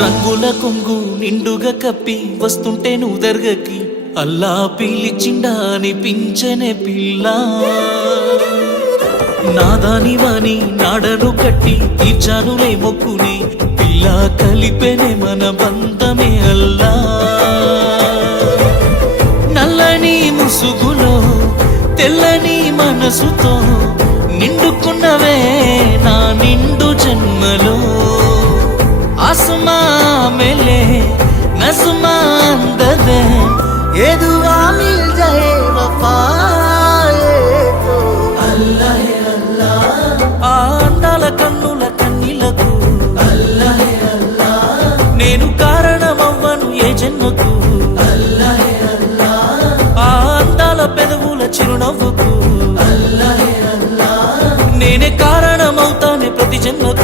రంగుల కొంగు నిండుగా కప్పి వస్తుంటే నువ్వు దర్గకి అల్లా పీలిచిండా అనిపించనే పిల్ల. నాదాని వాని నాడను కట్టి తీర్చానులే మొక్కుని పిల్ల కలిపెనే మన బంధమే అల్లా. నల్లని ముసుగులో తెల్లని మనసుతో మిల్ జయే వఫాయే తో అల్లాహే అల్లా ఆ అందాల కన్నుల కన్నీలకు నేను కారణమవ్వను ఏ జన్మకు అల్లాహే అల్లా ఆ అందాల పెదవుల చిరునవ్వుకు నేనే కారణమవుతానే ప్రతి జన్మకు